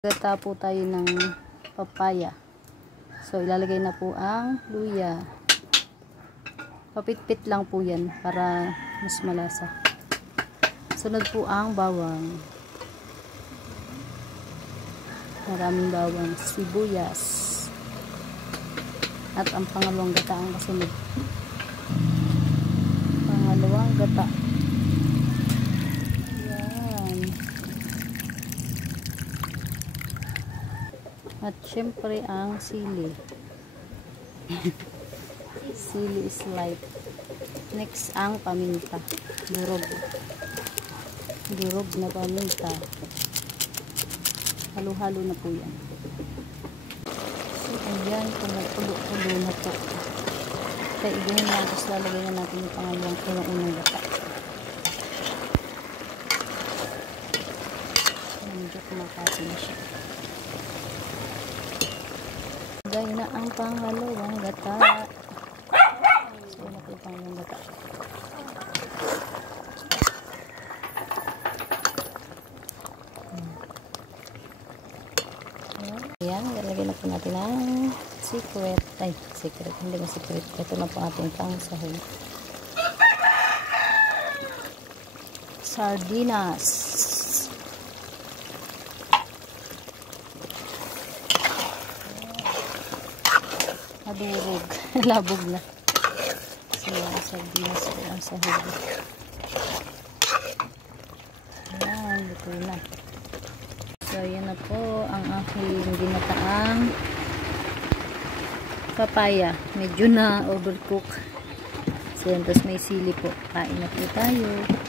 Gata po tayo ng papaya. So, ilalagay na po ang luya. Papitpit lang po yan para mas malasa. Sunod po ang bawang. Maraming bawang. Sibuyas. At ang pangalawang gata ang kasunod. Pangalawang gata. At syempre ang sili. Sili is light. Next ang paminta. Durog. Durog na paminta. Halo-halo na po yan. So ayan, kumukulo-kulo na po. Kaya ibuhin lang, tapos lalagay na natin yung pangalawang unang gata. Medyo kumakati na siya. Lagay na ang pangalawang gata. So, na po yung pangalawang gata. Ayan, lalagay na po natin ang secret. Ay, secret. Hindi na secret. Ito na po ating pang sahog. Sardinas. Madurog. Labog na. So, sardinas po ang sahog. Ayan, ito na. So, ayan na po ang aking ginataang papaya. Medyo na overcook. So, tapos may sili po. Kain na po tayo.